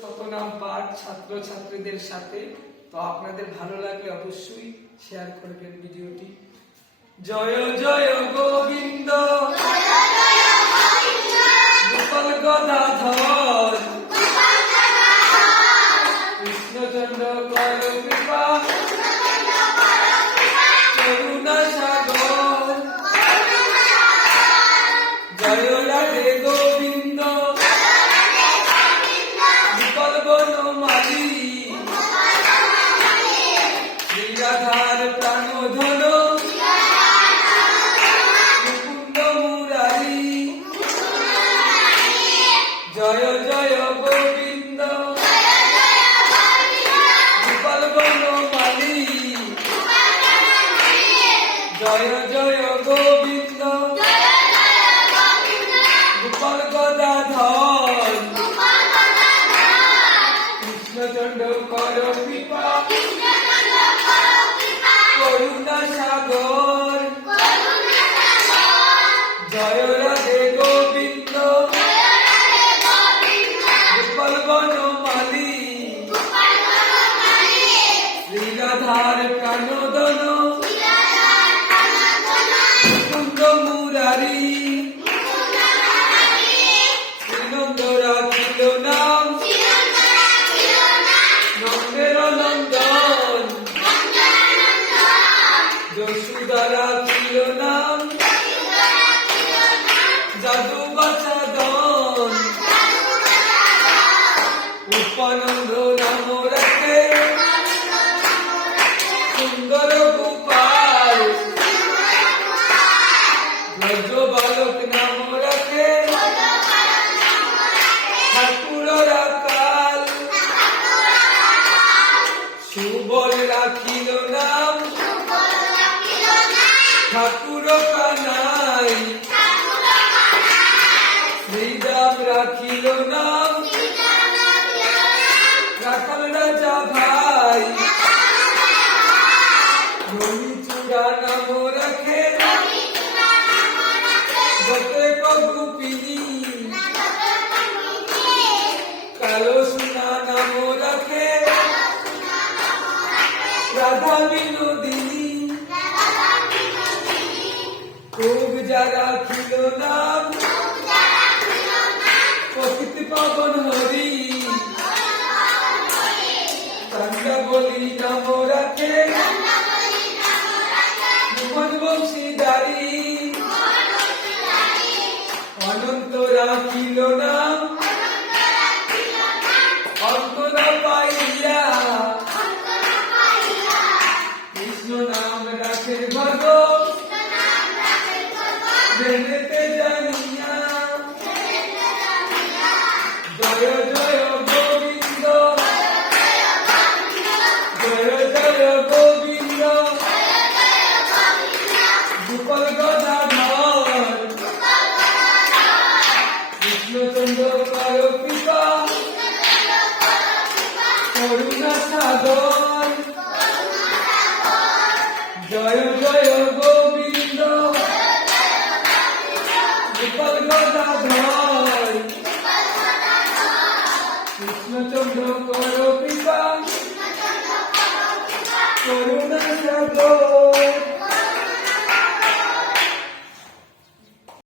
শতনাম পাঠ ছাত্র ছাত্রীদের সাথে, তো আপনাদের ভালো লাগলে অবশ্যই শেয়ার করবেন ভিডিওটি। জয় জয় গোবিন্দ জয় জয় গোবিন্দ। গোপাল গদাধর কৃষ্ণচন্দ্র কর কৃপা করুণা সাগর জয় যশোদা রাখিল নাম। জাদু বাচাদন উপানন্দ নাম রাখে সুন্দর গোপাল। ব্রজ বালক নাম রাখে ঠাকুর ঠাকুর কানাই শ্রীরাম রাখিল নাম। রাখাল রাজা ভাই। রবিচূড়া নাম রাখে। যতে কগুপিনী কালো সোনা নাম রাখে। রাধা বিনোদিনী। খুব যারা ছিল নাম প্রকৃতি পাবন হরি। চন্দ্র বলি নাম রাখে মোহন বংশীদারি অনন্ত রাখিল নাম অন্তরা পাইয়া। কৃষ্ণ নাম রাখে জয় জয় গোবিন্দ। গোপাল গদাধর। por una